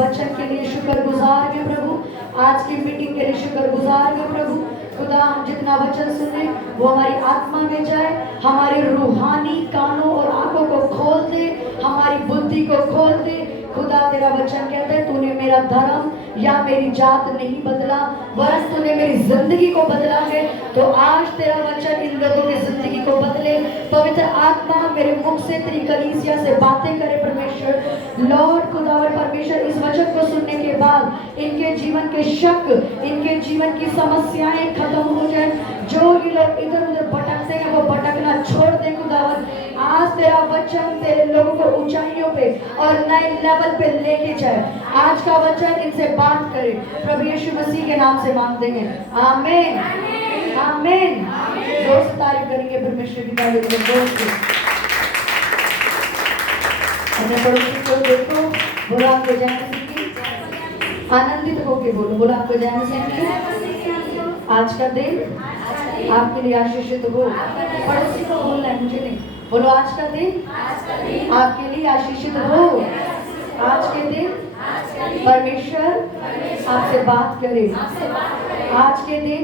वचन के लिए शुक्रगुजार हैं प्रभु, आज की मीटिंग के लिए शुक्रगुजार हैं प्रभु। खुदा हम जितना वचन सुने वो हमारी आत्मा में जाए, हमारे रूहानी कानों और आंखों को खोल दे, हमारी बुद्धि को खोल दे। खुदा तेरा वचन कहता है तूने मेरा धर्म या मेरी जात नहीं बदला, वरन तूने मेरी जिंदगी को बदला है। तो आज तेरा वचन इन लोगों की जिंदगी को बदले। पवित्र आत्मा मेरे मुख से तेरी कलीसिया से बातें करे परमेश्वर। लॉर्ड खुदावर परमेश्वर, इस वचन को सुनने के बाद इनके जीवन के शक, इनके जीवन की समस्याएं खत्म हो जाए। जो ये लोग इधर उधर भटकते हैं वो भटकना छोड़ दे खुदावर। आज तेरा वचन तेरे लोगों को ऊंचाइयों पे और नए लेवल पे लेके जाए। आज का वचन इनसे बात करे, प्रभु यीशु मसीह के नाम से मांगते हैं, आमीन आमीन। जोर से तारीफ करेंगे परमेश्वर की तारीफ में जोर से। अपने पड़ोसी को देखो, बोलो आपको जय मसीह की। आनंदित होके बोलो, बोलो आपको जय मसीह की। आज का दिन आपके लिए आशीषित हो। पड़ोसी को बोलना है, मुझे नहीं। बोलो आज का दिन आपके लिए आशीषित हो। आज के दिन परमेश्वर आपसे बात करे। आज के दिन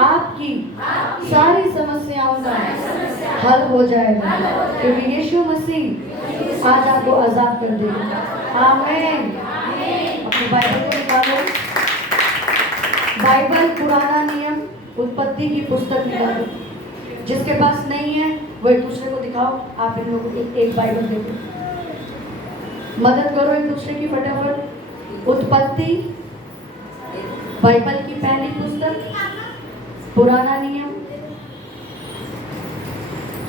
आपकी सारी समस्याओं का हल हो जाएगा, क्योंकि यीशु मसीह आज आपको आजाद कर देगा। आमीन। अपनी बाइबल को निकालो, बाइबल पुराना नियम उत्पत्ति की पुस्तक निकालो। जिसके पास नहीं है वो एक दूसरे को दिखाओ। आप इन लोगों को एक बाइबल दे दो, मदद करो एक दूसरे की फटाफट। उत्पत्ति बाइबल की पहली पुस्तक, पुराना नियम।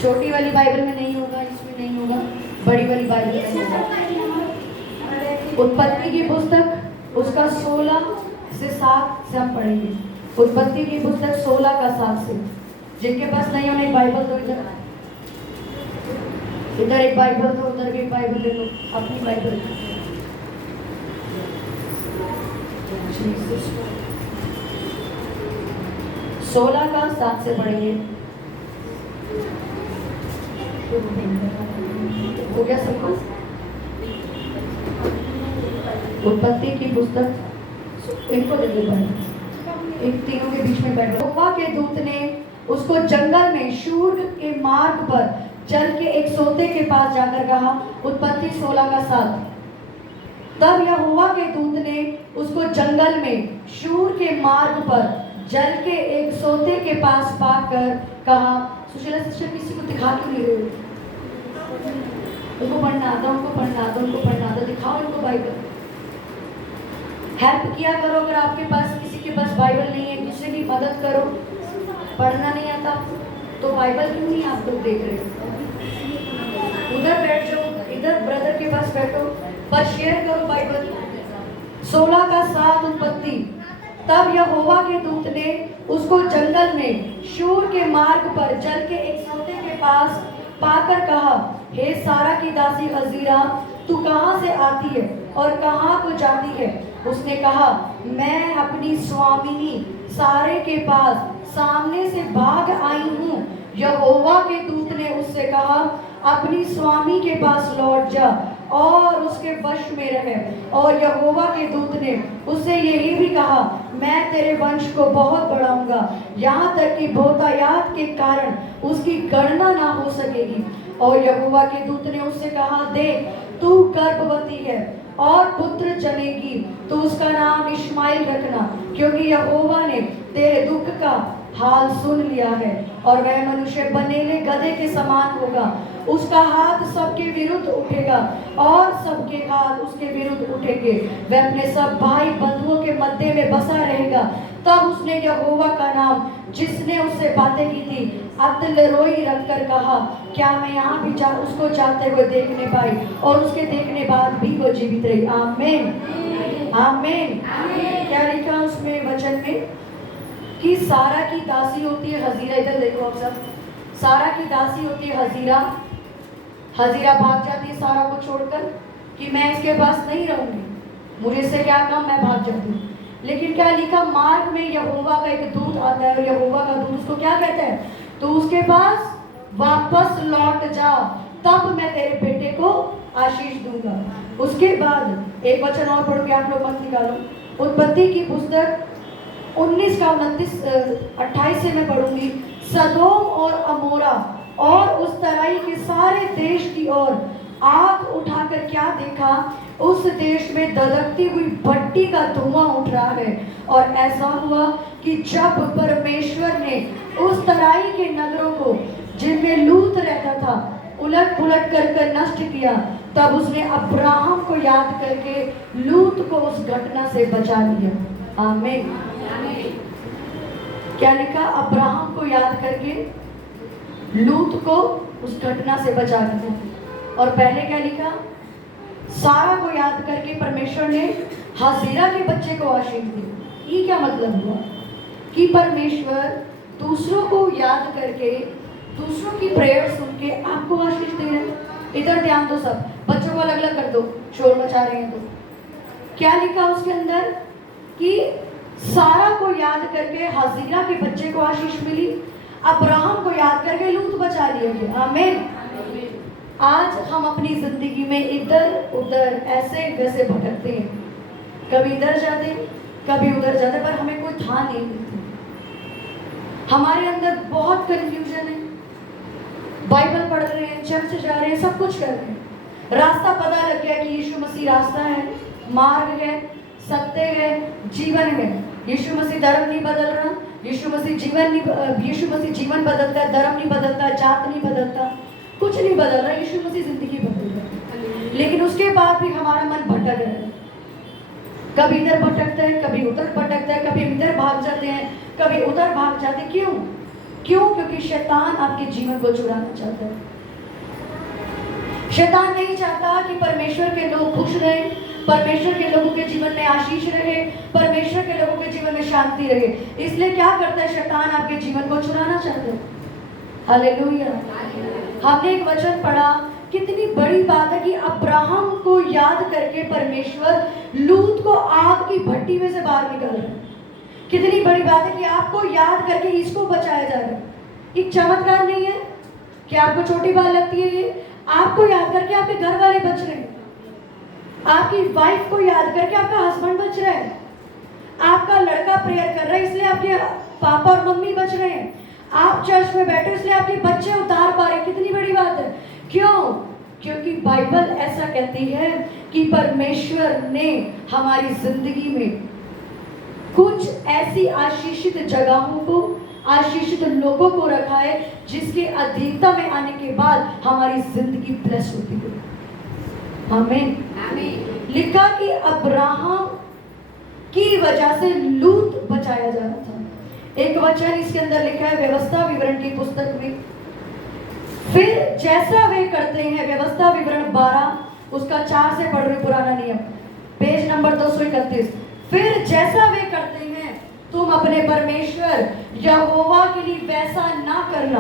छोटी वाली बाइबल में नहीं होगा, इसमें नहीं होगा, बड़ी वाली बाइबल में होगा। उत्पत्ति की पुस्तक उसका 16 से 7 से हम पढ़ेंगे। उत्पत्ति की पुस्तक 16 का 7 से। जिनके पास नहीं है उन्हें बाइबल दो। इधर एक बाइबल दो, उधर भी एक बाइबल ले लो, अपनी बाइबल। 16 का 7 से पढ़ेंगे। हो गया सब कुछ? उत्पत्ति की पुस्तक इनको दे दो बाइबल, एक तीनों के बीच में बैठ। यहोवा के दूत ने उसको जंगल में शूर के मार्ग पर चल के एक सोते के पास जाकर कहा। उत्पत्ति 16 का 7। तब यहोवा के दूत ने उसको जंगल में शूर के मार्ग पर जल के एक सोते के पास पाकर कहा। सुशीला सिस्टर किसी को दिखा क्यों नहीं रहे हो? उनको पढ़ना आता, उनको पढ़ना आता, उनको पढ़ना आता, दिखाओ इनको बाइबल। हेल्प किया करो। अगर आपके पास किसी के पास बाइबल नहीं है, दूसरे की मदद करो। पढ़ना नहीं आता तो बाइबल क्यों नहीं आप लोग देख रहे हो? उधर बैठ जाओ, इधर ब्रदर के पास बैठो, पर शेयर करो बाइबल। 16 का 7 उत्पत्ति। तब यहोवा के दूत ने उसको जंगल में शूर के मार्ग पर जल के एक सोते के पास पाकर कहा, हे सारा की दासी हजीरा, तू कहाँ से आती है और कहाँ को जाती है? उसने कहा, मैं अपनी स्वामिनी सारे के पास सामने से भाग आई हूँ। यहोवा के दूत ने उससे कहा, अपनी स्वामी के पास लौट जा और उसके वश में रहे। और यहोवा के दूत ने उससे यही भी कहा, मैं तेरे वंश को बहुत बढ़ाऊंगा, यहाँ तक कि बहुतायात के कारण उसकी गणना ना हो सकेगी। और यहोवा के दूत ने उससे कहा, देख तू गर्भवती है और पुत्र जनेगी, तो उसका नाम इश्माइल रखना, क्योंकि यहोवा ने तेरे दुख का हाल सुन लिया है। और वह मनुष्य बनेले गधे के समान होगा, उसका हाथ सबके विरुद्ध उठेगा और सबके हाथ उसके विरुद्ध उठेंगे। वह अपने सब भाई बंधुओं के मध्य में बसा रहेगा। तब उसने यहोवा का नाम जिसने उससे बातें की थी अब्दुल्रोई रखकर कहा, क्या मैं यहाँ भी उसको जाते हुए देखने पाई और उसके देखने बाद भी वो जीवित रही। आमीन आमीन। क्या लिखा उसमें वचन में कि सारा की दासी होती है हजीरा। इधर देखो आप सब, सारा की दासी होती है हजीरा। हजीरा भाग जाती है सारा को छोड़कर कि मैं इसके पास नहीं रहूंगी, मुझे इससे क्या काम, मैं भाग जाती हूँ। लेकिन क्या लिखा, मार्ग में यहोवा का एक दूत आता है और यहोवा का दूत उसको क्या कहता है, तो उसके पास वापस लौट जा, तब मैं तेरे बेटे को आशीष दूंगा। उसके बाद एक वचन और पढ़ के आप लोग मत निकालो। उत्पत्ति की पुस्तक 19 का 28 से मैं पढ़ूंगी। सदोम और अमोरा और उस तराई के सारे देश की ओर आग उठाकर क्या देखा, उस देश में धधकती हुई भट्टी का धुआं उठ रहा है। और ऐसा हुआ कि जब परमेश्वर ने उस तराई के नगरों को जिनमें लूत रहता था उलट पुलट कर नष्ट किया, तब उसने अब्राहम को याद करके लूत को उस घटना से बचा लिया। आमीन। क्या लिखा? अब्राहम को याद करके लूत को उस घटना से बचा लिया। और पहले क्या लिखा? सारा को याद करके परमेश्वर ने हाजिरा के बच्चे को आशीष दी। ये क्या मतलब हुआ? कि परमेश्वर दूसरों को याद करके, दूसरों की प्रेयर सुन के आपको आशीष दे रहे हैं। इधर ध्यान दो, सब बच्चों को अलग अलग कर दो, शोर मचा रहे हैं। तो क्या लिखा उसके अंदर? कि सारा को याद करके हाजिरा के बच्चे को आशीष मिली, अब्राहम को याद करके लूत बचा लिया गया। आमीन। आज हम अपनी जिंदगी में इधर उधर ऐसे वैसे भटकते हैं, कभी इधर जाते कभी उधर जाते, पर हमें कोई ध्यान नहीं देती। हमारे अंदर बहुत कंफ्यूजन है। बाइबल पढ़ रहे हैं, चर्च जा रहे हैं, सब कुछ कर रहे हैं। रास्ता पता लग गया कि यीशु मसीह रास्ता है, मार्ग है, सत्य है, जीवन है। यीशु मसीह धर्म नहीं बदल रहा, यीशु मसीह जीवन बदलता है, धर्म नहीं बदलता, जात नहीं बदलता, कुछ नहीं बदल रहा। यीशु मसीह जिंदगी बदल रहा है। लेकिन उसके बाद भी हमारा मन भटक रहा है। कभी इधर भटकता है, कभी उधर भटकता है, कभी इधर भाग जाते हैं, कभी उधर भाग जाते। क्यों? क्योंकि शैतान आपके जीवन को चुराना चाहता है। शैतान नहीं चाहता कि परमेश्वर के लोग खुश रहें, परमेश्वर के लोगों के जीवन में आशीष रहे, परमेश्वर के लोगों के जीवन में शांति रहे। इसलिए क्या करता है शैतान? आपके जीवन को चुराना चाहता है। हालेलुया। हमने एक वचन पढ़ा, कितनी बड़ी बात है कि अब्राहम को याद करके परमेश्वर लूत को आग की भट्टी में से बाहर निकाल रहा है। कितनी बड़ी बात है कि आपको याद करके इसको बचाया जा रहा है। एक चमत्कार नहीं है कि आपको छोटी बात लगती है ये? आपको याद करके आपके घर वाले बच रहे हैं, आपकी वाइफ को याद करके आपका हस्बैंड बच रहा है, आपका लड़का प्रेयर कर रहा है इसलिए आपके पापा और मम्मी बच रहे हैं, आप चर्च में बैठे इसलिए आपके बच्चे उद्धार पा रहे हैं। कितनी बड़ी बात है। क्यों? क्योंकि बाइबल ऐसा कहती है कि परमेश्वर ने हमारी जिंदगी में कुछ ऐसी आशीषित जगहों को, आशीषित लोगों को रखा है जिसके अधीनता में आने के बाद हमारी जिंदगी ब्लेस होती है। आमीन। लिखा कि अब्राहम की वजह से लूत बचाया जा रहा था। एक वचन इसके अंदर लिखा है व्यवस्था विवरण की पुस्तक में, फिर जैसा वे करते हैं, व्यवस्था विवरण 12 उसका 4 से पढ़ रहे, पुराना नियम, पेज नंबर 231। फिर जैसा वे करते हैं तुम अपने परमेश्वर यहोवा के लिए वैसा ना करना,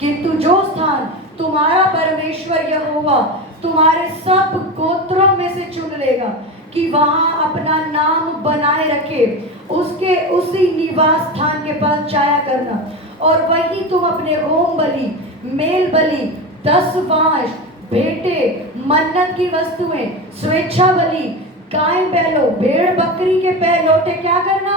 किंतु जो स्थान तुम्हारा परमेश्वर यहोवा तुम्हारे सब गोत्रों में से चुन लेगा कि वहां अपना नाम बनाए रखे, उसके उसी निवास स्थान के पास जाया करना, और वही तुम अपने होम बलि, मेल बलि, 10 वांश, भेंटे, मन्नत की वस्तुएं, स्वेच्छा बलि, गाय बैलों, भेड़ बकरी के पहलौठे क्या करना?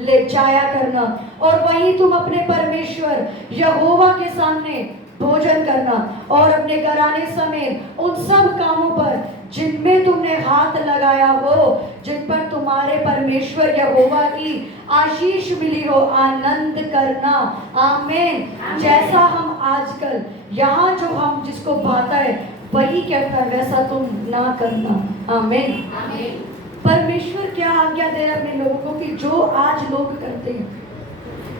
ले जाया करना, और वही तुम अपने परमेश्वर यहोवा के सामने भोजन करना, और अपने घराने समेत उन सब कामों पर जिनमें तुमने हाथ लगाया हो, जिन पर तुम्हारे परमेश्वर यहोवा की आशीष मिली हो, आनंद करना। आमीन। जैसा हम आजकल यहाँ जो हम जिसको भाता है वही कहता है वैसा तुम ना करना। आमीन। परमेश्वर क्या आज्ञा दे अपने लोगों को कि जो आज लोग करते हैं,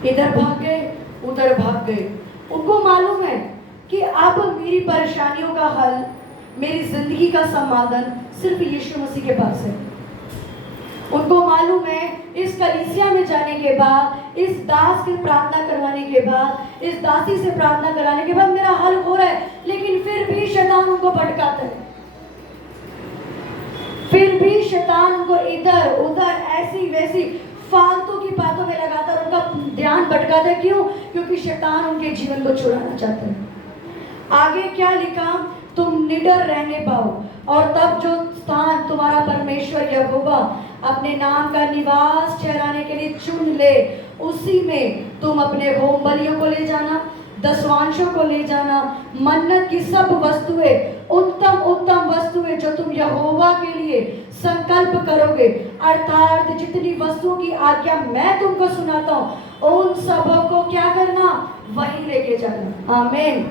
इधर भाग गए उधर भाग गए, उनको मालूम है कि अब मेरी परेशानियों का हल, मेरी जिंदगी का समाधान सिर्फ यीशु मसीह के पास है। उनको मालूम है इस कलीसिया में जाने के बाद, इस दास की प्रार्थना करवाने के बाद, इस दासी से प्रार्थना कराने के बाद मेरा हल हो रहा है, लेकिन फिर भी शैतान उनको भटकाता है, फिर भी शैतान उनको इधर उधर ऐसी वैसी फालतू की बातों में लगाता है, उनका ध्यान भटकाता है। क्यों? क्योंकि शैतान उनके जीवन को चुराना चाहता है। आगे क्या लिखा? तुम निडर रहने पाओ। और तब जो स्थान तुम्हारा परमेश्वर यहोवा अपने नाम का निवास ठहराने के लिए चुन ले, उसी में तुम अपने होम बलियों को ले जाना, दसवांशों को ले जाना, मन्नत की सब वस्तुएं, उत्तम उत्तम वस्तुएं जो तुम यहोवा के लिए संकल्प करोगे, अर्थात जितनी वस्तुओं की आज्ञा मैं तुमको सुनाता हूँ उन सबों को क्या करना, वही लेके जाना। आमीन।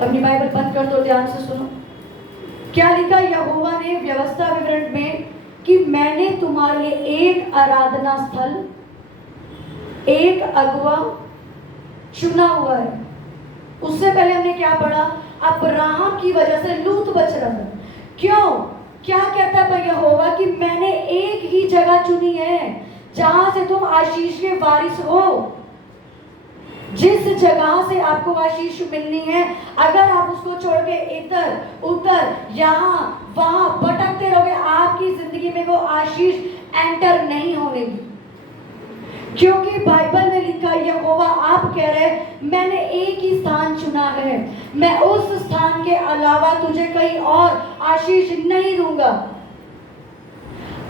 अपनी बाइबल बंद कर दो, ध्यान से सुनो क्या लिखा यहोवा ने व्यवस्था विवरण में कि मैंने तुम्हारे लिए एक आराधना स्थल, एक अगुआ चुना हुआ है। उससे पहले हमने क्या पढ़ा, अब्राहम की वजह से लूत बच रहा था। क्यों, क्या कहता है यहोवा कि मैंने एक ही जगह चुनी है जहां से तुम आशीष के वारिस हो। जिस जगह से आपको आशीष मिलनी है, अगर आप उसको छोड़ के इधर उधर यहाँ वहां भटकते रहोगे, आपकी जिंदगी में वो आशीष एंटर नहीं होने की। क्योंकि बाइबल में लिखा यहोवा आप कह रहे मैंने एक ही स्थान चुना है, मैं उस स्थान के अलावा तुझे कहीं और आशीष नहीं दूंगा।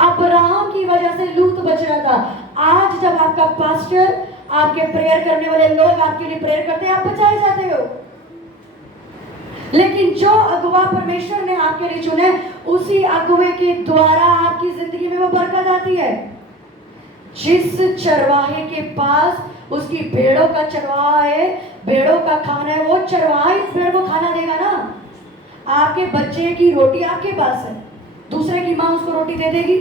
अब्राहम की वजह से लूत बच रहा था। आज जब आपका पास्टर, आपके प्रेयर करने वाले लोग आपके लिए प्रेयर करते हैं, आप बचाए जाते हो। लेकिन जो अगुवा परमेश्वर ने आपके लिए चुने, उसी अगुवे के द्वारा आपकी जिंदगी में वो बरकत आती है। जिस चरवाहे के पास उसकी भेड़ों का चरवाहा है, भेड़ों का खाना है, वो चरवाहा इस भेड़ को खाना देगा ना। आपके बच्चे की रोटी आपके पास है, दूसरे की माँ उसको रोटी दे देगी।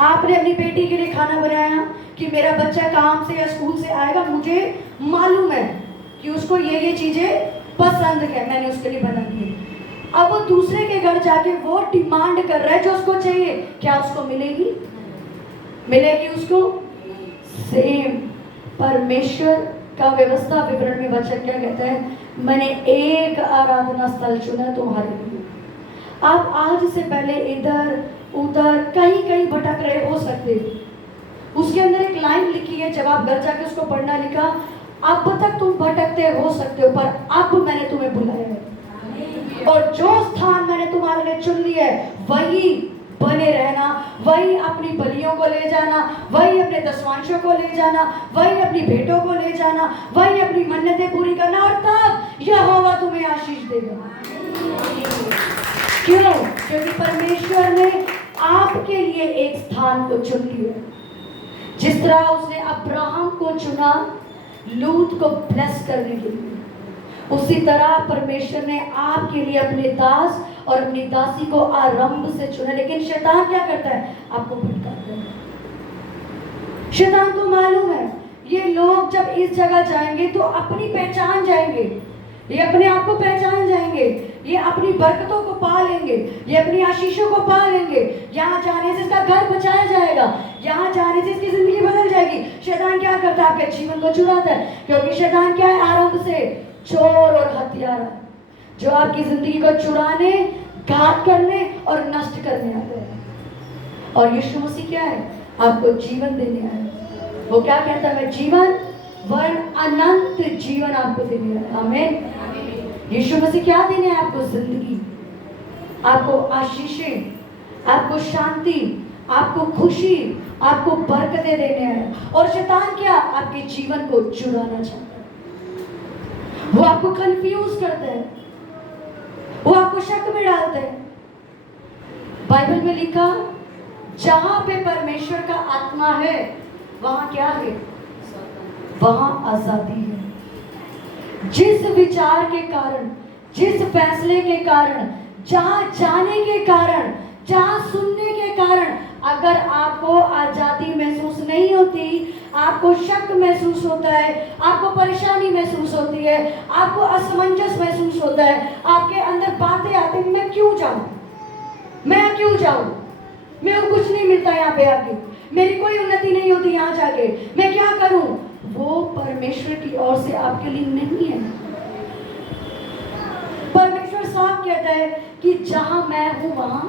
आपने अपनी बेटी के लिए खाना बनाया कि मेरा बच्चा काम से या स्कूल से आएगा, मुझे मालूम है कि उसको ये चीजें पसंद है, मैंने उसके लिए बना दी। अब वो दूसरे के घर जाके वो डिमांड कर रहा है जो उसको चाहिए, क्या उसको मिलेगी? मिलेगी उसको? सेम परमेश्वर का व्यवस्था विवरण में वचन क्या कहता है, मैंने एक आराधना स्थल चुना तुम्हारे लिए। आप आज से पहले इधर उधर कहीं कहीं भटक रहे हो सकते हो। उसके अंदर एक लाइन लिखी है, जब आप घर जाके उसको पढ़ना, लिखा अब तक तुम भटकते हो सकते हो, पर अब मैंने तुम्हें बुलाया है और जो स्थान मैंने तुम्हारे लिए चुन लिया है वही बने रहना, वही अपनी बलियों को ले जाना, वही अपने दसवांशों को ले जाना, वही अपनी भेंटों को ले जाना, वही अपनी मन्नतें पूरी करना, और तब यहोवा तुम्हें आशीष देगा। क्यों? क्योंकि परमेश्वर ने आपके लिए एक स्थान को चुन लिया। जिस तरह उसने अब्राहम को चुना लूत को ब्लेस करने के लिए, उसी तरह परमेश्वर ने आपके लिए अपने दास और अपनी दासी को आरंभ से चुना। लेकिन शैतान क्या करता है? आपको भटकाता है। शैतान को मालूम है ये लोग जब इस जगह जाएंगे तो अपनी पहचान जाएंगे, ये अपने आप को पहचान जाएंगे, ये अपनी बरकतों को पा लेंगे, ये अपनी आशीषों को पा लेंगे। यहाँ जाने से इसका घर बचाया जाएगा, यहाँ जाने से इसकी जिंदगी बदल जाएगी। शैतान क्या करता है? आपके जीवन को चुराता है। क्योंकि शैतान क्या है? आरंभ से चोर और हत्यारा, जो आपकी जिंदगी को चुराने, घात करने और नष्ट करने आता है। और यीशु मसीह क्या है? आपको जीवन देने आया है। वो क्या कहता है? मैं जीवन वर्ण अनंत जीवन आपको देने आया। आमीन। यीशु मसीह क्या देने आया आपको? जिंदगी, आपको आशीषें, आपको शांति, आपको खुशी, आपको बरकतें देने आया। और शैतान क्या? आपके जीवन को चुराना चाहता है। वो आपको कंफ्यूज करते हैं, वो आपको शक में डालते हैं। बाइबल में लिखा, जहां पे परमेश्वर का आत्मा है वहां क्या है? वहां आजादी है। जिस विचार के कारण, जिस फैसले के कारण, जहां जाने के कारण, जहां सुनने के कारण अगर आपको आजादी महसूस नहीं होती, आपको शक महसूस होता है, आपको परेशानी महसूस होती है, आपको असमंजस महसूस होता है, आपके अंदर बातें आती हैं, मैं क्यों जाऊं, मैं क्यों जाऊं, मेरे को कुछ नहीं मिलता यहाँ पे आके, मेरी कोई उन्नति नहीं होती यहाँ जाके, मैं क्या करूं? वो परमेश्वर की ओर से आपके लिए नहीं है। परमेश्वर साफ कहता है कि जहां मैं हूं वहां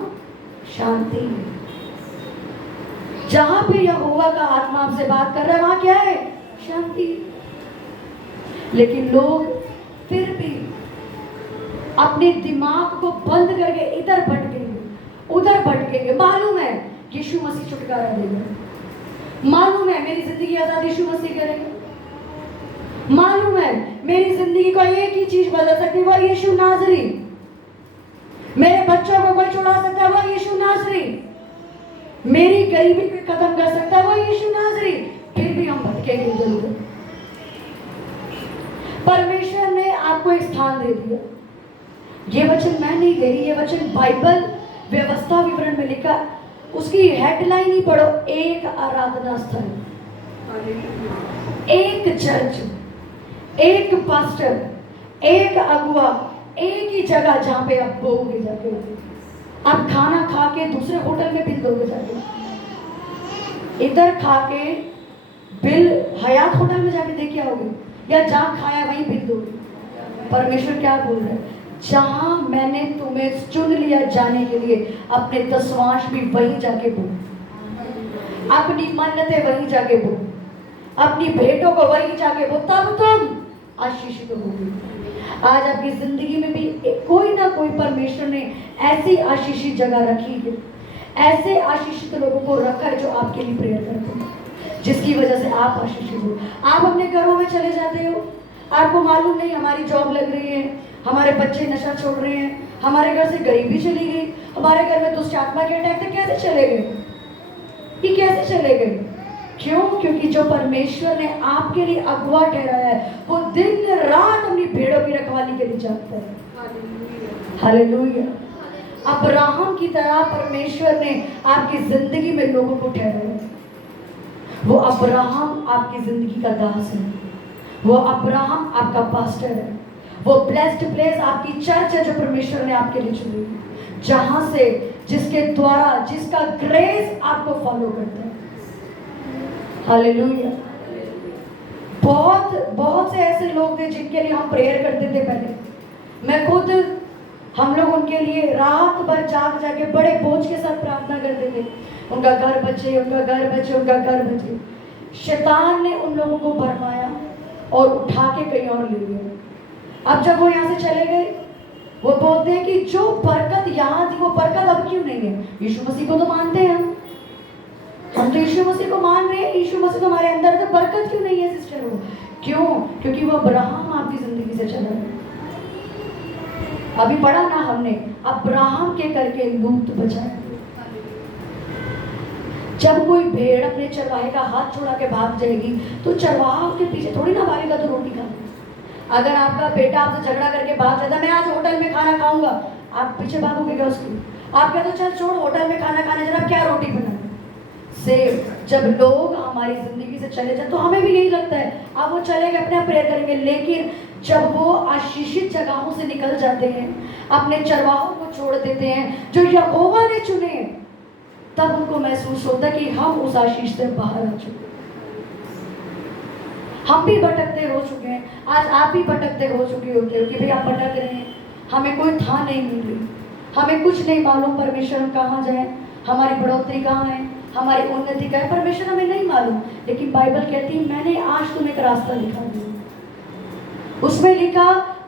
शांति है। जहां पे यहोवा का आत्मा आपसे बात कर रहा है वहां क्या है? शांति। लेकिन लोग फिर भी अपने दिमाग को बंद करके इधर भटकेंगे, उधर भटकेंगे। मालूम है यीशु मसीह छुटकारा देगा, मालूम है मेरी जिंदगी आजाद यीशु मसीह करेगा, मालूम है मेरी जिंदगी को एक ही चीज बदल सकती है, वो यीशु नाजरी। मेरे बच्चों को कोई छुड़ा सकता है, वो यीशु नाजरी। मेरी गरीबी को खत्म कर सकता है, वो यीशु नाजरी। फिर भी हम भटकेंगे इधर उधर। परमेश्वर ने आपको एक स्थान दे दिया। ये वचन मैं नहीं दे रही, ये वचन बाइबल व्यवस्था विवरण में लिखा। उसकी हेडलाइन ही पढ़ो, एक आराधना स्थल, एक चर्च, एक पास्टर, एक अगुआ, एक ही जगह जहां पे आप बोगे जाके। आप खाना खा के दूसरे होटल में बिल दोगे जाके, इधर खा के बिल हयात होटल में जाके दे के आओगे, या जहां खाया वहीं बिल दोगे। परमेश्वर क्या बोल रहा है? जहां मैंने तुम्हें चुन लिया जाने के लिए, अपने दसवांश भी वहीं जाके बो, अपनी मन्नतें वहीं जाके बो, अपनी भेंटों को वहीं जाके बो, तब तुम आशीषित होगी। आज आपकी जिंदगी में भी कोई ना कोई परमेश्वर ने ऐसी आशीषित जगह रखी है, ऐसे आशीषित लोगों को रखा है जो आपके लिए प्रेयर करते हैं, जिसकी वजह से आप आशीषित हो। आप अपने घरों में चले जाते हो, आपको मालूम नहीं हमारी जॉब लग रही है, हमारे बच्चे नशा छोड़ रहे हैं, हमारे घर से गरीबी चली गई, हमारे घर में दुष्ट आत्मा के अटैक थे, कैसे चले गए? ये कैसे चले गए? क्यों? क्योंकि जो परमेश्वर ने आपके लिए अगुआ ठहराया है, वो दिन रात अपनी भेड़ों की रखवाली के लिए जाता है। हालेलुया। अब्राहम की तरह परमेश्वर ने आपकी जिंदगी में लोगों को ठहराया है। वो अब्राहम आपकी जिंदगी का दास है, वो अब्राहम आपका पास्टर है, वो ब्लेस्ड प्लेस आपकी चर्च है जो परमेश्वर ने आपके लिए चुनी है, जहां से जिसके द्वारा जिसका ग्रेस आपको फॉलो करता है। हालेलुया। बहुत से ऐसे लोग थे जिनके लिए हम प्रेयर करते थे पहले। मैं खुद, हम लोग उनके लिए रात भर जाग जाके बड़े बोझ के साथ प्रार्थना करते थे, उनका घर बचे, उनका घर बचे, उनका घर बचे। शैतान ने उन लोगों को भरमाया और उठा के कहीं और ले गया। अब जब वो यहाँ से चले गए, वो बोलते हैं कि जो बरकत यहाँ थी वो बरकत अब क्यों नहीं है? यीशु मसीह को तो मानते हैं हम तो यीशु मसीह को मान रहे हैं, यीशु मसीह तो हमारे अंदर है, तो बरकत क्यों नहीं है सिस्टर? वो क्यों? क्योंकि वो अब्राहम आपकी जिंदगी से चला गया। अभी पढ़ा ना हमने, अब्राहम के करके लूत बचाया। जब कोई भेड़ अपने चरवाहे का हाथ छोड़ा के भाग जाएगी तो चरवाहा उसके पीछे थोड़ी ना भागेगा तो रोटी खाने। अगर आपका बेटा आपसे झगड़ा करके भाग जाता, मैं आज होटल में खाना खाऊंगा, आप पीछे भागोगे क्या उसकी? आप कहते हो चल छोड़ होटल में खाना खाने जरा, क्या रोटी बनाए? से जब लोग हमारी जिंदगी से चले जाते तो हमें भी यही लगता है, अब वो चले गए अपने प्रेयर करेंगे। लेकिन जब वो आशीषित जगहों से निकल जाते हैं, अपने चरवाहों को छोड़ देते हैं जो यहोवा ने चुने, तब उनको महसूस होता है कि हम उस आशीष से बाहर आ चुके हैं। हम भी भटकते हो चुके हैं, आज आप भी भटकते हो चुके होते हो कि भाई आप भटक रहे हैं, हमें कोई था नहीं मिल रही, हमें कुछ नहीं मालूम परमेश्वर हम कहाँ जाए, हमारी बढ़ोतरी कहाँ है, हमारी उन्नति का है, परमेश्वर हमें नहीं मालूम। लेकिन बाइबल कहती है मैंने आज तुम्हें एक रास्ता दिखा दिया। उसमें लिखा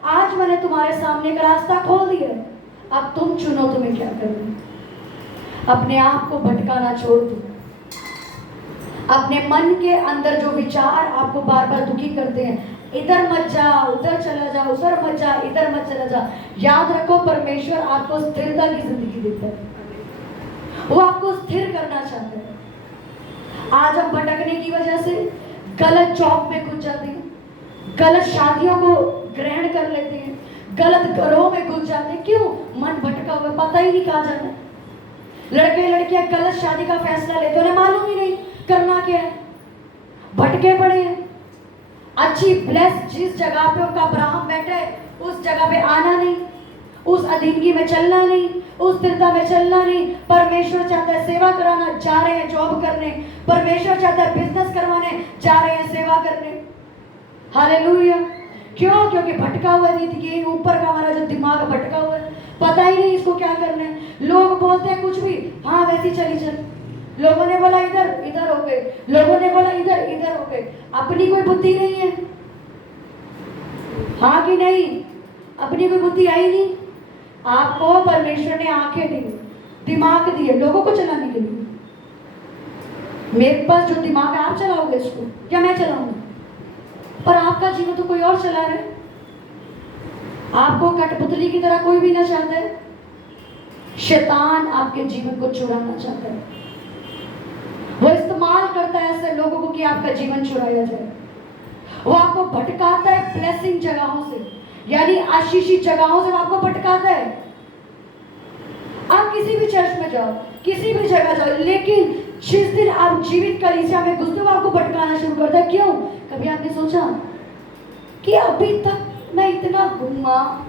आज मैंने तुम्हारे सामने का रास्ता खोल दिया, अब तुम चुनो तुम्हें क्या करना। अपने आप को भटकाना छोड़ दो। अपने मन के अंदर जो विचार आपको बार बार दुखी करते हैं, इधर मत जा, उधर चला जा, उधर मत जा, इधर मत चला जा। याद रखो परमेश्वर आपको स्थिरता की जिंदगी देता है, वो आपको स्थिर करना चाहता है। आज हम भटकने की वजह से गलत जॉब में घुस जाते हैं, गलत शादियों को ग्रहण कर लेते हैं, गलत घरों में घुस जाते हैं। क्यों? मन भटका हुआ, पता ही नहीं कहाँ जाना है। लड़के लड़कियां गलत शादी का फैसला लेते, उन्हें मालूम ही नहीं करना क्या है, भटके पड़े हैं। अच्छी ब्लेस जिस जगह पे उनका अब्राहम बैठा है उस जगह पे आना नहीं, उस अधीनगी में चलना नहीं, उस स्थिरता में चलना नहीं। परमेश्वर चाहता है सेवा कराना, जा रहे हैं जॉब करने। परमेश्वर चाहता है बिजनेस करवाने, जा रहे हैं सेवा करने। हालेलुया। क्यों? क्योंकि भटका हुआ नहीं थी, ऊपर का हमारा जो दिमाग भटका हुआ है, पता ही नहीं इसको क्या करना है। लोग बोलते हैं कुछ भी, हाँ वैसी चली चल। लोगों ने बोला इधर, इधर हो गए, लोगों ने बोला इधर, इधर हो गए। अपनी कोई बुद्धि नहीं है, हाँ कि नहीं? अपनी कोई बुद्धि आई नहीं। आपको परमेश्वर ने आंखें दी, दिमाग दिए लोगों को चलाने के लिए। मेरे पास जो दिमाग है आप चलाओगे इसको या मैं चलाऊंगा? पर आपका जीवन तो कोई और चला रहा है। आपको कठपुतली की तरह कोई भी ना चाहता है। शैतान आपके जीवन को चुराना चाहता है। वो इस्तेमाल करता है ऐसे लोगों को कि आपका जीवन चुराया जाए। वो आपको भटकाता है ब्लेसिंग जगहों से, यानी आशीषित जगहों से वो आपको भटकाता है। आप किसी भी चर्च में जाओ, किसी भी जगह जाओ, लेकिन जिस दिन आप जीवित कलीसिया में घुसते हो आपको भटकाना शुरू करता है। क्यों? कभी आपने सोचा कि अभी तक मैं इतना घूमा,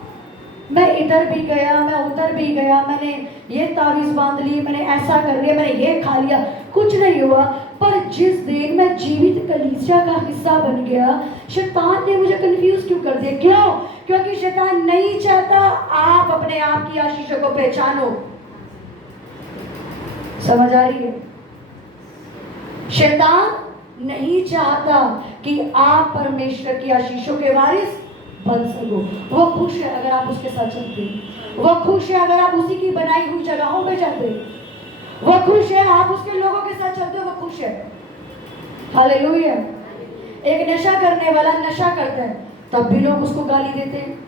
मैं इधर भी गया, मैं उधर भी गया, मैंने ये तावीज बांध ली, मैंने ऐसा कर लिया, मैंने ये खा लिया, कुछ नहीं हुआ। पर जिस दिन मैं जीवित कलीसिया का हिस्सा बन गया, शैतान ने मुझे कंफ्यूज क्यों कर दिया? क्यों? क्योंकि शैतान नहीं चाहता आप अपने आप की आशीषों को पहचानो। समझ आ रही है? शैतान नहीं चाहता कि आप परमेश्वर की आशीषों के वारिस बन सको। वो खुश है अगर आप उसके साथ चलते, वो खुश है अगर आप उसी की बनाई हुई जगहों पे चलते, वो खुश है आप उसके लोगों के साथ चलते हो, वो खुश है। हालेलुया। एक नशा करने वाला नशा करता है तब भी लोग उसको गाली देते हैं,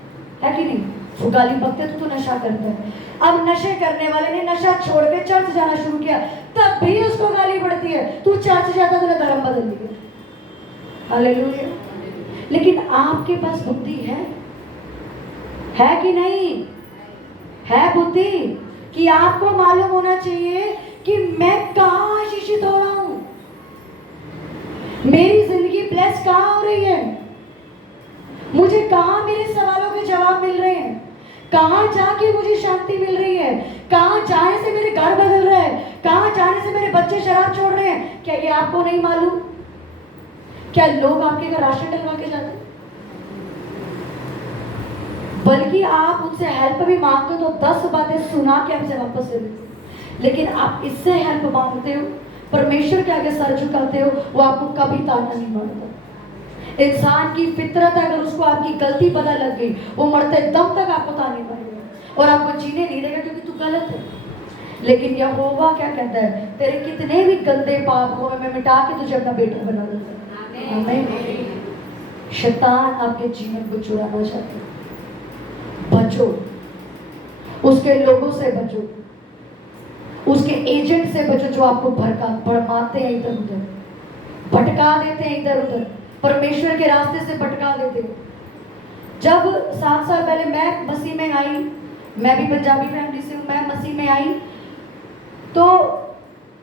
है कि नहीं? वो गाली बकते तो नशा करता है। अब नशे करने वाले ने नशा छोड़ के चर्च जाना शुरू किया, तब भी उसको गाली पड़ती है, तू चर्च जाता तो धर्म बदल दिया। हालेलुया। लेकिन आपके पास बुद्धि है कि नहीं? है बुद्धि कि आपको मालूम होना चाहिए कि मैं कहां आशीषित हो रहा हूं, मेरी जिंदगी ब्लेस कहां हो रही है, मुझे कहां मेरे सवालों के जवाब मिल रहे हैं, कहां जाके मुझे शांति मिल रही है, कहां जाने से मेरे घर बदल रहा है, कहां जाने से मेरे बच्चे शराब छोड़ रहे हैं। क्या ये आपको नहीं मालूम? क्या लोग आपके घर राशन डलवा के जाते हैं? बल्कि आप उनसे हेल्प भी मांगते हो तो 10 बातें सुना के हमसे वापस ले लेते हो। लेकिन आप इससे हेल्प मांगते हो, परमेश्वर के आगे सर झुकाते हो, वो आपको कभी ताना नहीं मारता। इंसान की फितरत है, अगर उसको आपकी गलती पता लग गई, वो मरते दम तक आपको ताने मारेगा और आपको जीने नहीं देगा क्योंकि तू गलत है। लेकिन यहोवा क्या कहता है? तेरे कितने भी गंदे पाप हो मैं मिटा के तुझे अपना बेटा बना दूंगा। शैतान आपके जीवन को चुराना चाहता है। बचो, उसके लोगों से बचो, उसके एजेंट से बचो जो आपको भड़काते हैं, इधर उधर भटका देते हैं, इधर उधर परमेश्वर के रास्ते से भटका देते हैं। जब 7 साल पहले मैं मसीह में आई, मैं भी पंजाबी फैमिली से हूँ, मैं मसीह में आई तो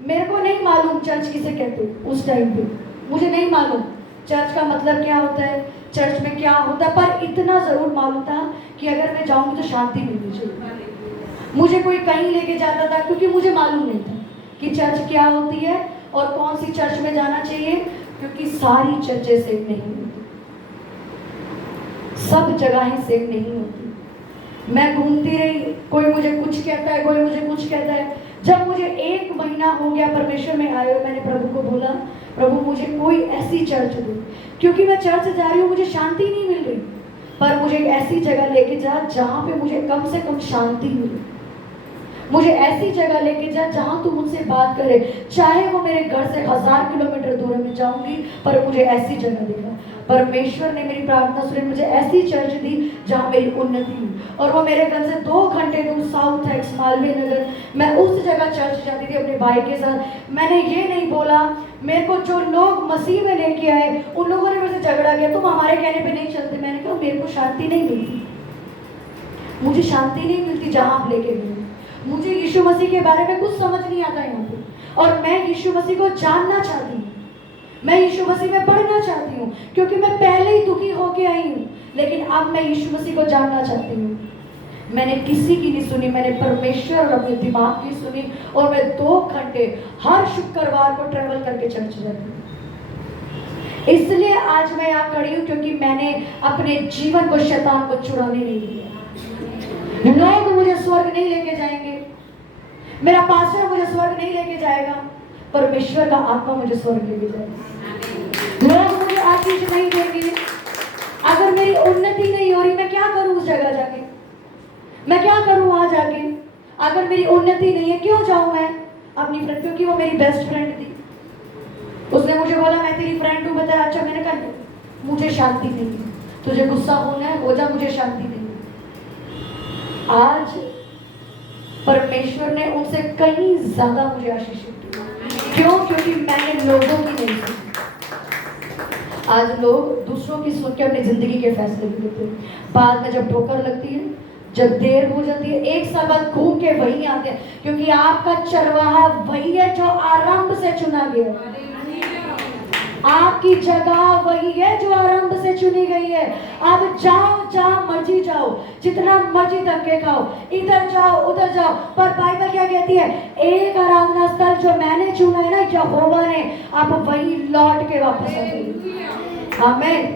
मेरे को नहीं मालूम चर्च किसे कहते। उस टाइम पे मुझे नहीं मालूम चर्च का मतलब क्या होता है, चर्च में क्या होता है, पर इतना जरूर मालूम था कि अगर मैं जाऊंगी तो शांति मिलनी चाहिए। मुझे कोई कहीं लेके जाता था क्योंकि मुझे मालूम नहीं था कि चर्च क्या होती है और कौन सी चर्च में जाना चाहिए, क्योंकि सारी चर्चें सेम नहीं होती, सब जगहें सेम नहीं होती। मैं घूमती रही, कोई मुझे कुछ कहता है, कोई मुझे कुछ कहता है। जब मुझे 1 महीना हो गया परमेश्वर में आए हुए, मैंने प्रभु को बोला, प्रभु मुझे कोई ऐसी चर्च दो, क्योंकि मैं चर्च जा रही हूँ, मुझे शांति नहीं मिल रही, पर मुझे एक ऐसी जगह लेके जा जहाँ पे मुझे कम से कम शांति मिले। मुझे ऐसी जगह लेके जा जहाँ तू मुझसे बात करे, चाहे वो मेरे घर से 1000 किलोमीटर दूर में जाऊंगी, पर मुझे ऐसी जगह देगा। परमेश्वर ने मेरी प्रार्थना सुनी, मुझे ऐसी चर्च दी जहाँ मेरी उन्नति हुई, और वो मेरे घर से 2 घंटे दूर साउथ एक्स मालवीय नगर। मैं उस जगह चर्च जाती थी अपने भाई के साथ। मैंने ये नहीं बोला, मेरे को जो लोग मसीह में लेके आए उन लोगों ने मेरे से झगड़ा किया, तुम हमारे कहने पे नहीं चलते। मैंने कहा मेरे को शांति नहीं मिलती, मुझे शांति नहीं मिलती जहाँ आप लेके गए। मुझे यीशु मसीह के बारे में कुछ समझ नहीं आता यहाँ पे, और मैं यीशु मसीह को जानना चाहती हूँ, मैं यीशु मसीह में पढ़ना चाहती हूँ, क्योंकि मैं पहले ही दुखी होके आई हूँ, लेकिन अब मैं यीशु मसीह को जानना चाहती हूँ। मैंने किसी की नहीं सुनी, मैंने परमेश्वर और अपने दिमाग की सुनी, और मैं 2 घंटे हर शुक्रवार को ट्रेवल करके चर्च जाती हूँ। इसलिए आज मैं यहाँ खड़ी हूँ, क्योंकि मैंने अपने जीवन को शैतान को चुराने नहीं दिया। लोग मुझे स्वर्ग नहीं लेके जाएंगे, मेरा पास्टर मुझे स्वर्ग नहीं लेके जाएगा, परमेश्वर का आत्मा मुझे स्वर्ग लेके जाएगा। लोग मुझे आशीष नहीं देंगे, अगर मेरी उन्नति नहीं हो रही मैं क्या करूं उस जगह जाके? मैं क्या करूं वहां जाके? अगर मेरी उन्नति नहीं है क्यों जाऊं मैं अपनी फ्रेंड, क्योंकि वो मेरी बेस्ट फ्रेंड थी। उसने मुझे बोला मैं तेरी फ्रेंड हूं, बता। अच्छा, मैंने कहा मुझे शांति नहीं है, तुझे गुस्सा होना है हो जा, मुझे शांति नहीं है। आज परमेश्वर ने उनसे कहीं ज्यादा मुझे आशीषित किया। क्यों? क्योंकि मैंने लोगों की नहीं सुनी। आज लोग दूसरों की सुन के अपनी जिंदगी के फैसले भी लेते हैं। बाद में जब ठोकर लगती है, जब देर हो जाती है, 1 साल बाद घूम के वही आते हैं, क्योंकि आपका चरवाहा वही है जो आरंभ से चुना गया। आपकी जगह वही है जो आरंभ से चुनी गई है। अब जाओ, जहां मर्जी जाओ, जितना मर्जी धक्के खाओ, इधर जाओ उधर जाओ, पर बाइबल क्या कहती है? एक आराधना स्थल जो मैंने चुना है ना, यहोवा ने, आप वही लौट के वापस आ जाओगे। आमीन।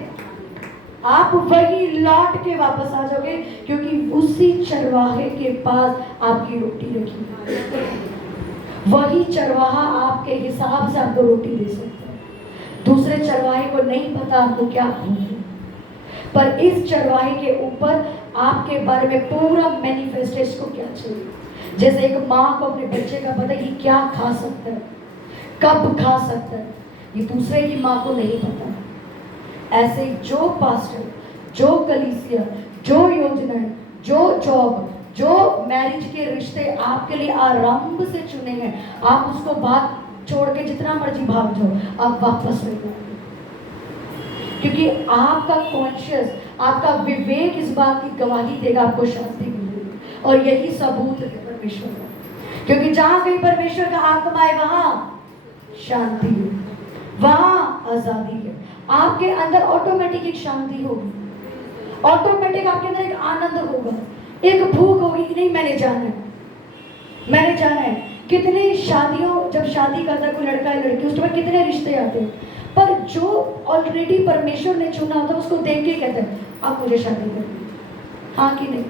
आप वही लौट के वापस आ जाओगे, क्योंकि उसी चरवाहे के पास आपकी रोटी रखी है। वही चरवाहा आपके हिसाब से आपको रोटी दे सकता है। दूसरे चरवाहे को नहीं पता आपको क्या भूख है, पर इस चरवाहे के ऊपर आपके बारे में पूरा मैनिफेस्टेशन को क्या चाहिए। जैसे एक माँ को अपने बच्चे का पता है कि क्या खा सकता है, कब खा सकता है, ये दूसरे की माँ को नहीं पता। ऐसे जो पास्टर, जो कलीसिया, जो योजनाएं, जो जॉब, जो मैरिज के रिश्ते आपके लिए आरंभ से चुने हैं, आप उसको भाग छोड़ के जितना मर्जी भाग जाओ, आप वापस नहीं आएंगे। क्योंकि आपका कॉन्शियस, आपका विवेक इस बात की गवाही देगा आपको शांति मिलेगी, और यही सबूत है परमेश्वर का। क्योंकि जहां कहीं परमेश्वर का आत्मा है वहां शांति है, वहां आजादी है। आपके अंदर ऑटोमेटिक एक शांति होगी, ऑटोमेटिक आपके अंदर एक आनंद होगा, एक भूख होगी कि नहीं मैंने जाना है, मैंने जाना है। कितने शादियों, जब शादी करता है कोई लड़का या लड़की, उसके बाद कितने रिश्ते आते हैं, पर जो ऑलरेडी परमेश्वर ने चुना होता है उसको देख के कहते हैं अब मुझे शादी करनी, हाँ कि नहीं।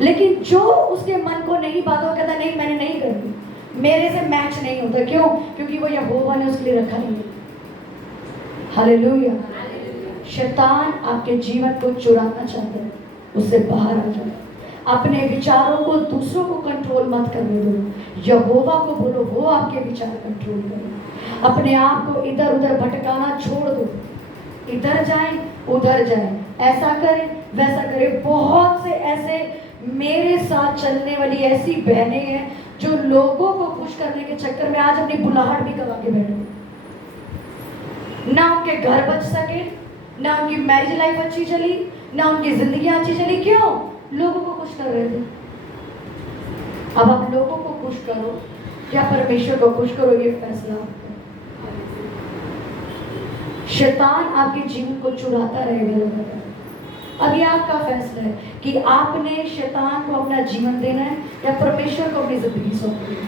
लेकिन जो उसके मन को नहीं बात, वो कहता नहीं मैंने नहीं करनी, मेरे से मैच नहीं होता। क्यों? क्योंकि वो यहोवा ने उसके लिए रखा नहीं है। हालेलुया। शैतान आपके जीवन को चुराना चाहता है, उससे बाहर आ जाओ। अपने विचारों को दूसरों को कंट्रोल मत करने दो, यहोवा को बोलो वो आपके विचार कंट्रोल करे। अपने आप को इधर उधर भटकाना छोड़ दो, इधर जाए उधर जाए, ऐसा करे वैसा करे। बहुत से ऐसे मेरे साथ चलने वाली ऐसी बहनें हैं जो लोगों को खुश करने के चक्कर में आज अपनी बुलाहट भी गवा के बैठे, ना उनके घर बच सके, ना उनकी मैरिज लाइफ अच्छी चली, ना उनकी जिंदगी अच्छी चली। क्यों? लोगों को खुश कर रहे थे। अब आप लोगों को खुश करो या परमेश्वर को खुश करो, ये फैसला आपका। शैतान आपके जीवन को चुराता रहेगा लगातार। अब ये आपका फैसला है कि आपने शैतान को अपना जीवन देना है या परमेश्वर को अपनी जिंदगी सौंपनी है।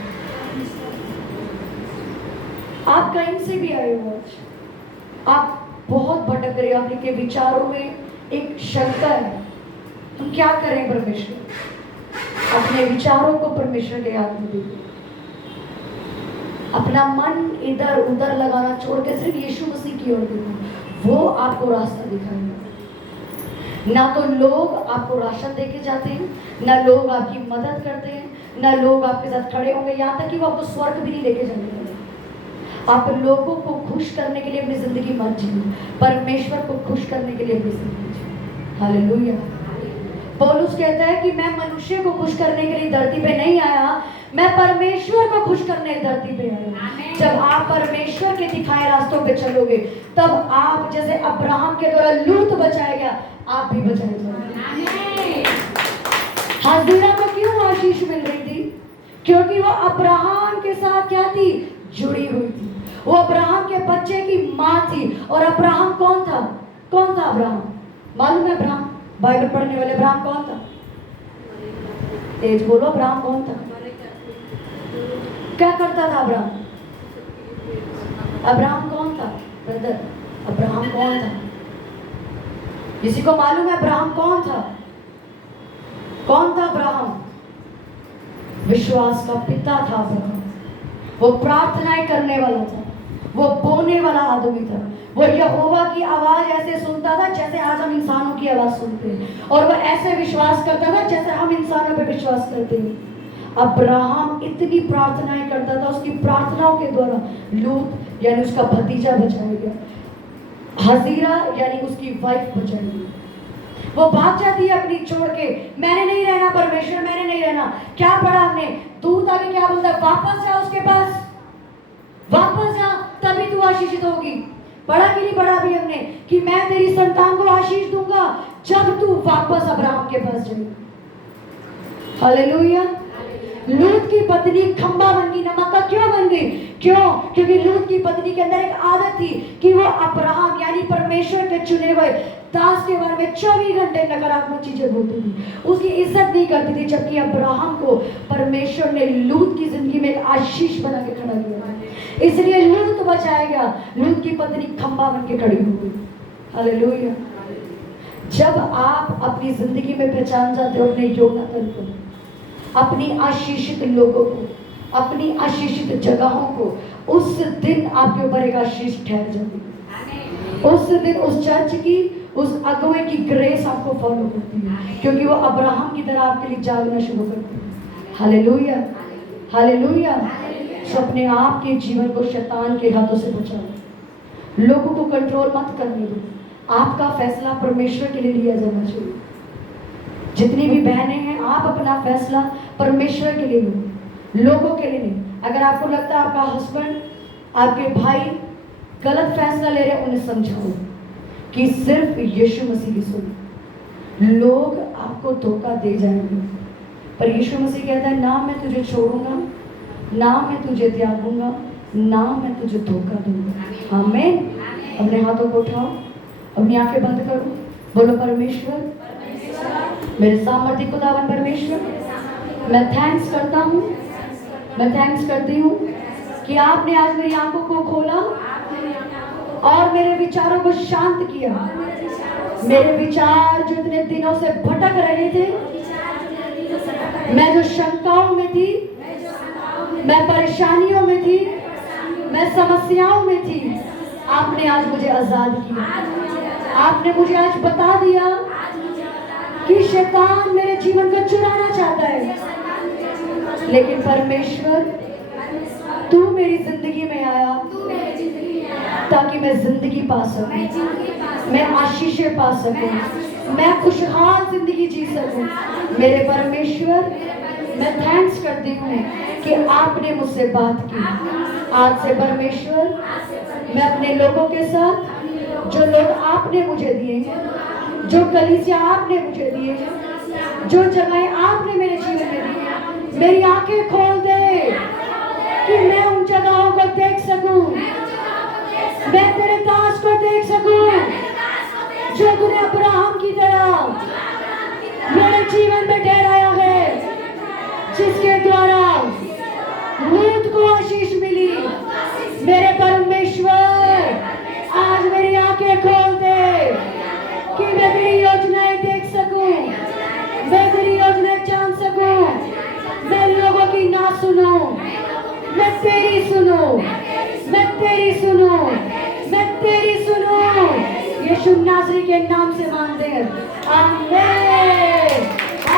आप कहीं से भी आए हो, आज आप बहुत भटक रहे हो, आपके विचारों में एक शंका है, तुम क्या करें परमेश्वर? अपने विचारों को परमेश्वर के हाथ में दीजिए। अपना मन इधर उधर लगाना छोड़ के सिर्फ यीशु मसीह की ओर देखो, वो आपको रास्ता दिखाएगा। ना तो लोग आपको राशन देके जाते हैं, ना लोग आपकी मदद करते हैं, ना लोग आपके साथ खड़े होंगे, यहाँ तक कि वो आपको स्वर्ग भी नहीं लेके जाएंगे। आप लोगों को खुश करने के लिए अपनी जिंदगी मत जिए, परमेश्वर को खुश करने के लिए अपनी जिंदगी जिए। हालेलुया। पौलुस कहता है कि मैं मनुष्य को खुश करने के लिए धरती पे नहीं आया, मैं परमेश्वर को खुश करने धरती पे आया। जब आप परमेश्वर के दिखाए रास्तों पे चलोगे, तब आप जैसे अब्राहम के द्वारा लूत बचाया गया, आप भी बचाए जाओगे। हाजिरा को क्यों आशीष मिल रही थी? क्योंकि वो अब्राहम के साथ क्या थी? जुड़ी हुई थी। वो अब्राहम के बच्चे की माँ थी। और अब्राहम कौन था? कौन था अब्राहम? मालूम है अब्राहम? बाइबल पढ़ने वाले अब्राहम कौन था? तेज बोलो, अब्राहम कौन था? क्या करता था अब्राहम? अब्राहम कौन था ब्रदर? अब्राहम कौन था? किसी को मालूम है अब्राहम कौन था? कौन था अब्राहम? विश्वास का पिता था अब्राहम। वो प्रार्थनाएं करने वाला था, वो बोने वाला आदमी था। वो यहोवा की आवाज ऐसे सुनता था जैसे आज हम इंसानों की आवाज सुनते हैं, और वो ऐसे विश्वास करता था जैसे हम इंसानों पे विश्वास करते हैं। अब्राहम इतनी प्रार्थनाएं करता था, उसकी प्रार्थनाओं के द्वारा लूत यानी उसका भतीजा बचाया गया, हजीरा यानी उसकी वाइफ बचाई गई। वो भाग जाती है अपनी छोड़ के, मैंने नहीं रहना परमेश्वर, मैंने नहीं रहना। क्या पढ़ा हमने? दूत आगे क्या बोलता है? वापस जा उसके पास, वापस जा, तभी तू आशीषित होगी। पढ़ा कि नहीं पढ़ा भी हमने कि मैं तेरी संतान को आशीष दूंगा जब तू वापस अब्राहम के पास जाए। हालेलुया। लूत की पत्नी खंबा बन गई, नमक का क्यों बन गई? क्यों? क्योंकि लूत की पत्नी के अंदर एक आदत थी कि वो अब्राहम यानी परमेश्वर के चुने हुए दास के बारे में 24 घंटे नकारात्मक चीजें बोलती थी, उसकी इज्जत नहीं करती थी। जबकि अब्राहम को परमेश्वर ने लूत की जिंदगी में एक आशीष बना के खड़ा किया, इसलिए लूत बचाया गया। लूत की पत्नी खंबा बन के खड़ी हो गई। हालेलुया। जब आप अपनी जिंदगी में पहचान जाते हो अपने योनातन को, अपनी आशीषित लोगों को, अपनी आशीषित जगहों को, उस दिन आपके ऊपर एक आशीष ठहर जाती है। उस दिन उस चर्च की, उस अगुवे की ग्रेस आपको फॉलो करती है, क्योंकि वो अब्राहम की तरह आपके लिए जागना शुरू करती है। Hallelujah, hallelujah. तो अपने आप के जीवन को शैतान के हाथों से बचाओ, लोगों को कंट्रोल मत करने दो। आपका फैसला परमेश्वर के लिए लिया जाना चाहिए। जितनी भी बहनें हैं, आप अपना फैसला परमेश्वर के लिए लो, लोगों के लिए नहीं। अगर आपको लगता है आपका हस्बैंड, आपके भाई गलत फैसला ले रहे, उन्हें समझाओ कि सिर्फ यीशु मसीह की सुनो। लोग आपको धोखा दे जाएंगे, पर यीशु मसीह कहता है ना मैं तुझे छोड़ूंगा, ना मैं तुझे त्यागूंगा, ना मैं तुझे धोखा दूंगा। आमीन। अपने हाथों को उठाओ, अपनी आंखें बंद करो, बोलो परमेश्वर, मेरे सामर्थ्य खुदावन परमेश्वर, मैं थैंक्स करता हूँ, मैं थैंक्स करती हूँ कि आपने आज मेरी आंखों को खोला और मेरे विचारों को शांत किया। मेरे विचार जो इतने दिनों से भटक रहे थे, मैं जो शंकाओं में थी, मैं परेशानियों में थी, मैं समस्याओं में थी, आपने आज मुझे आजाद किया। आपने मुझे आज बता दिया कि शैतान मेरे जीवन को चुराना चाहता है, लेकिन परमेश्वर तू मेरी जिंदगी में आया ताकि मैं जिंदगी पा सकूं, मैं आशीषें पा सकूं, मैं खुशहाल जिंदगी जी सकूं। मेरे परमेश्वर, मैं थैंक्स करती हूँ कि आपने मुझसे बात की। आज से परमेश्वर, मैं अपने लोगों के साथ, जो लोग आपने मुझे दिए, जो कलीसिया आपने मुझे दिए, जो जगहें आपने मेरे जीवन में दी, मेरी आंखें खोल दे कि मैं उन जगहों को देख सकूं, मैं तेरे दास को देख सकूं, जो तूने अब्राहम की तरह मेरे जीवन में ठहराया है, जिसके द्वारा लूत को आशीष मिली। मेरे परमेश्वर, आज मेरी आंखें खोल दे कि मैं तेरी योजनाएं देख सकूं, मैं तेरी योजनाएं जान सकूं, मैं लोगों की ना सुनूं, मैं तेरी सुनूं, मैं तेरी सुनूं, मैं तेरी सुनूं। यीशु नासरी के नाम से मांगते हैं, आमीन।